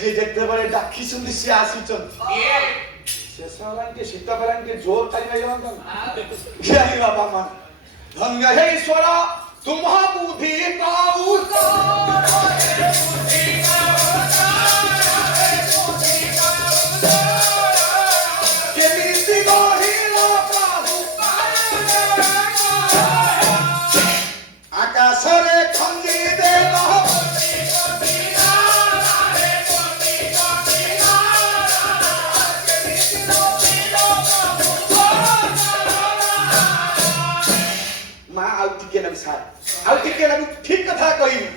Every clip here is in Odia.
जे ଯେତେବେଳେ ଡାକିଛନ୍ତି ସେ ଆସିଛନ୍ତି ଶେଷ ହେଲାଣି ଟିକେ ଶୀତ ହେଲାଣି ଟିକେ ଜୋର ଖାଇ ଜ୍ଞାନୀ ବାବା ମା ଧନ୍ୟ ହେ ଈଶ୍ୱର ତୁମ ବୁଦ୍ଧି କେମିତି ଗଢ଼ିଲ ପ୍ରଭୁ ଆକାଶରେ ଖଞ୍ଜି ଦେଲ ଆଉ ଟିକେ ଲାଗୁ ଠିକ କଥା କହିବି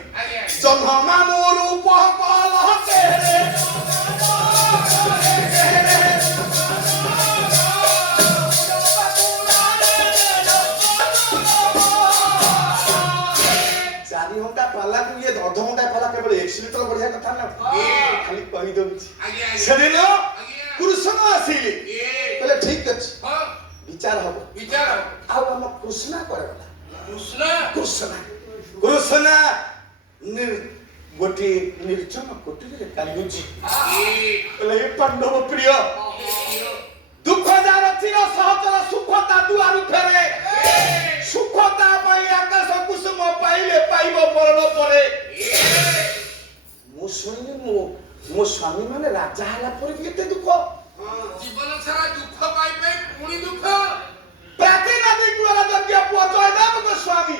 ଜହ୍ନ ମାମୁ ରୂପ କଲ ଚାରି ଘଣ୍ଟା ପାଲାକୁ ଇଏ ଅଧଘଣ୍ଟା ପାଲା କେବଳ ଏକ୍ସିଲେଟର ବଢିଆ କଥା ନା ଖାଲି କହିଦଉଛି ସେଦିନ କୃଷ୍ଣ ଆସିଲେ କହିଲେ ଠିକ ଅଛି ବିଚାର ହବ ଆଉ ଆମ କୃଷ୍ଣ କୁଆଡେ ଗଲା କୃଷ୍ଣ ଗୋଟିଏ ନିର୍ଜନ କୋଠରୀରେ କାନ୍ଦୁଛି କହିଲେ ପାଣ୍ଡବ ପ୍ରିୟ ଦୁଃଖ ଯାର ଚିର ସହଚର ସୁଖ ତା ଦୁଆରୁ ଫେରେ ସୁଖ ତା ପାଇଁ ଆକାଶ କୁସୁମ ପାଇଲେ ପାଇବ ମରଣ ପରେ ମୁଁ ଶୁଣିଲି ମୋ ସ୍ୱାମୀ ମାନେ ରାଜା ହେଲା ପରେ ବି ଏତେ ଦୁଃଖ ଜୀବନ ସାରା ଦୁଃଖ ପାଇ ପାଇ ପୁଣି ଦୁଃଖ ପ୍ରାଚୀନାଦି କୁଳର ଯଜ୍ଞ ପୁଅ ଜୟଦେବ ଗୋସ୍ୱାମୀ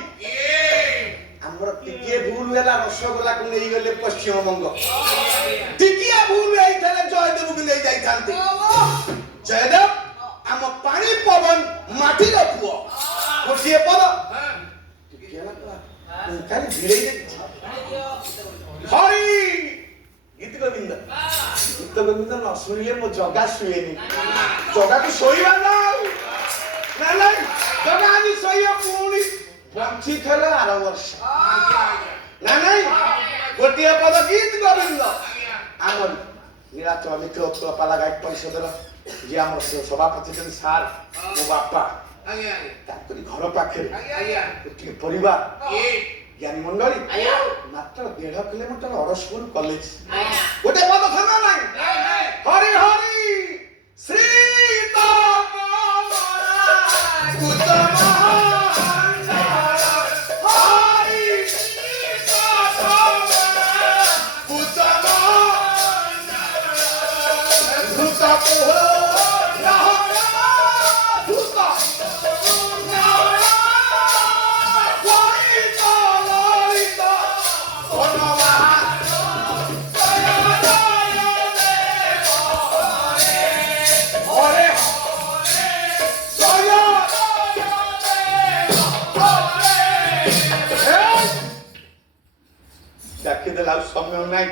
ଆମର ଟିକିଏ ଭୁଲ ହେଲା ରସଗୋଲାକୁ ନେଇଗଲେ ପଶ୍ଚିମବଙ୍ଗ ଟିକିଏ ଭୁଲ ହେଇଥିଲେ ଜୟଦେବକୁ ନେଇ ଯାଇଥାନ୍ତେ ଜୟଦେବ ଆମ ପାଣି ପବନ ମାଟିର ପୁଅ ଗୋଟିଏ ପଦ ଟିକେ ଖାଲି ଭିଡ଼େଇ ଦେଖିଛି ହରି ଗୀତ ଗୋବିନ୍ଦ ନ ଶୁଣିଲେ ମୋ ଜଗା ଶୁଏନି ଜଗାକୁ ଶୋଇବା ନା ଜଗା ଆଜି ଶୋଇବ ପୁଣି ବଞ୍ଚିଥିଲେ ଆର ବର୍ଷ ନା ନାଇଁ ଗୋଟିଏ ପଦ ଗୀତ ଗୋବିନ୍ଦ ଆମର ନୀଳାଚଳ ମିତ୍ର ଉତ୍କଳ ପାଲା ଗାୟକ ପରିଷଦର ଯିଏ ଆମର ସଭାପତି ଅଛନ୍ତି ସାର୍ ମୋ ବାପା ତାଙ୍କରି ଘର ପାଖରେ ଗୋଟିଏ ପରିବାର ଜ୍ଞାନୀ ମଣ୍ଡଳୀ ମାତ୍ର 1.5 କିଲୋମିଟର ଅରସପୁର କଲେଜ ଗୋଟେ ପଦ ଥାନା ନାହିଁ ହରି ହରି ଶ୍ରୀ ଆଉ ସମୟ ନାହିଁ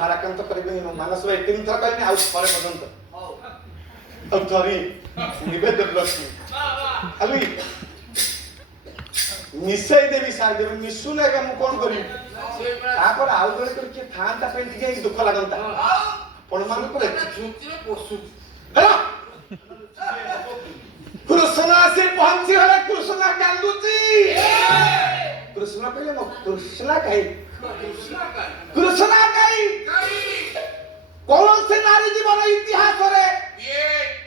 ଭାରାକ୍ରାନ୍ତ କରିବେ ମାନସର 3 ଥର କହିନି ଆଉ ଥରେ ପର୍ଯ୍ୟନ୍ତ ଆଉ ଥରେ ନିବେଦନ ରଖି ଖାଲି ମିଶେଇ ଦେବି ସାର ଦେବି ମିଶୁ ନା ମୁଁ କଣ କରିବି ତାପରେ ଆଉ ବେଳେ କରି କିଏ ଥାନ୍ତା ପାଇଁ ଟିକେ ଦୁଃଖ ଲାଗନ୍ତା ଆପଣ ମାନଙ୍କୁ କୃଷ୍ଣ ଆସି ପହଞ୍ଚିଗଲେ କୃଷ୍ଣ କାନ୍ଦୁଛି କୃଷ୍ଣ କହିଲେ ମୋ କୃଷ୍ଣ କାହିଁ କୃଷ୍ଣ କାହିଁ କୌଣସି ନାରୀ ଜୀବନ ଇତିହାସରେ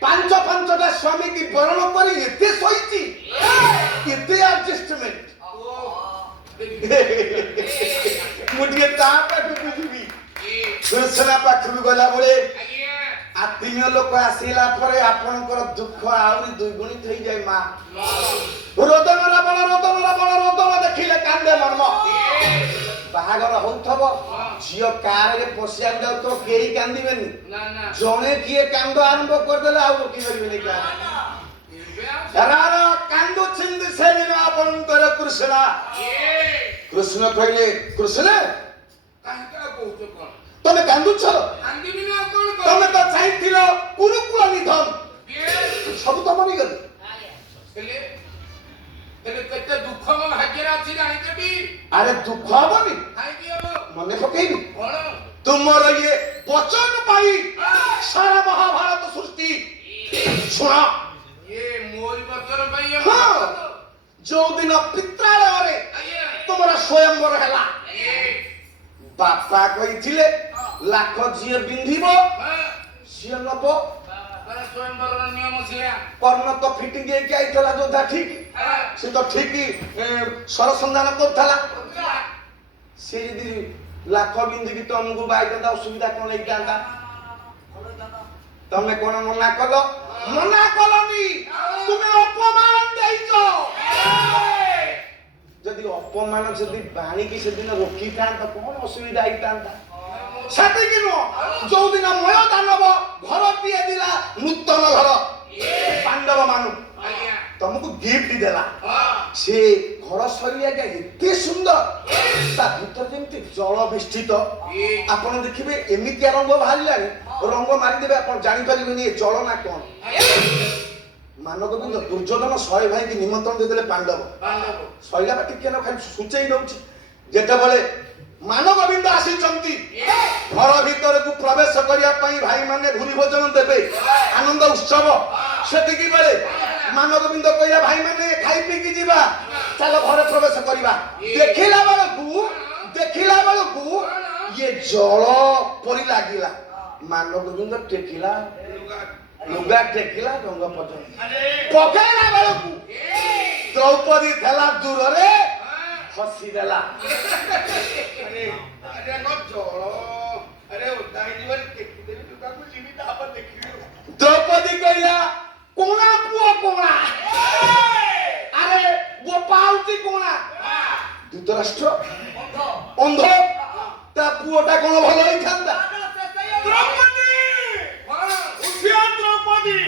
5ଟା ସ୍ୱାମୀ କି ବରଣ କରି ଏତେ ଶୋଇଛି ଏତେ ଆଡଜଷ୍ଟମେଣ୍ଟ ମୁଁ ଟିକେ ତା ପାଖକୁ ଯିବି କୃଷ୍ଣ ପାଖକୁ ଗଲା ବେଳେ ଆତ୍ମୀୟ ଲୋକ ଆସିଲା ପରେ ଆପଣଙ୍କର ଦୁଃଖ ଆହୁରି ଦ୍ୱିଗୁଣିତ ହେଇଯାଏ ମା ରୋଦନ ଦେଖିଲେ କାନ୍ଦେ ମର୍ମ ବାହାଘର ହଉଥିବ ଝିଅ କାରରେ ପଶିବାକୁ ଯାଉଥିବ କେହି କାନ୍ଦିବେନି ଜଣେ କିଏ କାନ୍ଦ ଆରମ୍ଭ କରିଦେଲେ ଆଉ ରୋକି ପାରିବେନି କାନ୍ଦୁଛନ୍ତି ସେଦିନ ଆପଣଙ୍କର କୃଷ୍ଣ କହିଲେ କୃଷ୍ଣ ତମେ କାନ୍ଦୁଛ ତମେ ତ ଚାହିଁଥିଲ କୁରୁକୁଳ ନିଧନ ସବୁ ତ ମରିଗଲେ କେତେ ଦୁଃଖ ମୋ ଭାଗ୍ୟରେ ଅଛି ଜାଣିଦେବି ଆରେ ଦୁଃଖ ହବନି ମନେ ପକେଇବି ତୁମର ଇଏ ବଚନ ପାଇ ସାରା ମହାଭାରତ ସୃଷ୍ଟି ଶୁଣ ମୋରି ବଚନ ପାଇଁ ଯୋଉ ଦିନ ପିତ୍ରାଳୟରେ ତୁମର ସ୍ୱୟଂବର ହେଲା ବାପା କହିଥିଲେ ଲାଖ ଯିଏ ବିନ୍ଧିବ ସିଏ ନବ। ସ୍ୱୟଂବରର ନିୟମ ସେଇଆ। କର୍ଣ୍ଣ ତ ଫିଟିଙ୍ଗ ହେଇକି ଆଇଥିଲା ଯୋଉଟା ଠିକ ସେ ତ ଠିକ ସରସନ୍ଧାନ କରୁଥିଲା। ସେ ଯଦି ଲାଖ ବିନ୍ଧିକି ତମକୁ ବାଇଥାନ୍ତା ଅସୁବିଧା କଣ ହେଇଥାନ୍ତା? ତମେ କଣ ମନା କଲ? ମନା କଲନି, ତୁମେ ଅପମାନ ଦେଇଛ। ଯଦି ଅପମାନ ଯଦି ବାଣିକି ସେଦିନ ରୋକିଥାନ୍ତା କଣ ଅସୁବିଧା ହେଇଥାନ୍ତା? ସେତିକି ନୁହଁ, ଯୋଉଦିନ ମୟ ଦାନବ ଘର ତିଆରି ଦେଲା, ନୂତନ ଘର ପାଣ୍ଡବ ମାନଙ୍କୁ ତମକୁ ଗିଫ୍ଟ ଦେଲା। ସେ ଘର ଶୈଳୀ ଆଜ୍ଞା ଏତେ ସୁନ୍ଦର, ତା ଭିତରେ ଯେମିତି ଜଳ ବିଷ୍ଠିତ। ଆପଣ ଦେଖିବେ ଏମିତିଆ ରଙ୍ଗ ବାହାରିଲାଣି, ରଙ୍ଗ ମାରିଦେବେ ଆପଣ ଜାଣିପାରିବେନି ଏ ଜଳ ନା କଣ। ମାନଗୋବିନ୍ଦ ଦୁର୍ଯ୍ୟୋଧନ 100 ଭାଇକି ନିମନ୍ତ୍ରଣ ଦେଇଦେଲେ ପାଣ୍ଡବ। ଶୈଳା ବା ଟିକେ ଖାଲି ସୂଚେଇ ଦଉଛି। ଯେତେବେଳେ ମାନଗୋବିନ୍ଦ ଆସିଛନ୍ତି ଘର ଭିତରକୁ ପ୍ରବେଶ କରିବା ପାଇଁ ଭାଇମାନେ ଭୂରି ଭୋଜନ ଦେବେ, ଆନନ୍ଦ ଉତ୍ସବ। ସେତିକି ବେଳେ ମାନଗୋବିନ୍ଦ କହିଲା ଭାଇମାନେ ଖାଇ ପିଇକି ଯିବା, ଚାଲ ଘରେ ପ୍ରବେଶ କରିବା। ଦେଖିଲା ବେଳକୁ ଇଏ ଜଳ ପରି ଲାଗିଲା। ମାନଗୋବିନ୍ଦ ଟେକିଲା ଲୁଗା, ଟେକିଲା ରଙ୍ଗ ପର୍ଯ୍ୟନ୍ତ ପକେଇଲା ବେଳକୁ ଦ୍ରୌପଦୀ ଥିଲା ଦୂରରେ ହସିଦେଲା। ଦ୍ରୌପଦୀ କହିଲା କୋଣା ପୁଅ କୋଣା, ଆରେ ବୋପା ହଉଛି କୋଣା। ଧୃତରାଷ୍ଟ୍ର ଅନ୍ଧ, ତା ପୁଅଟା କଣ ଭଲ ହେଇଥାନ୍ତା? ଦ୍ରୌପଦୀ! ଦ୍ରୌପଦୀ!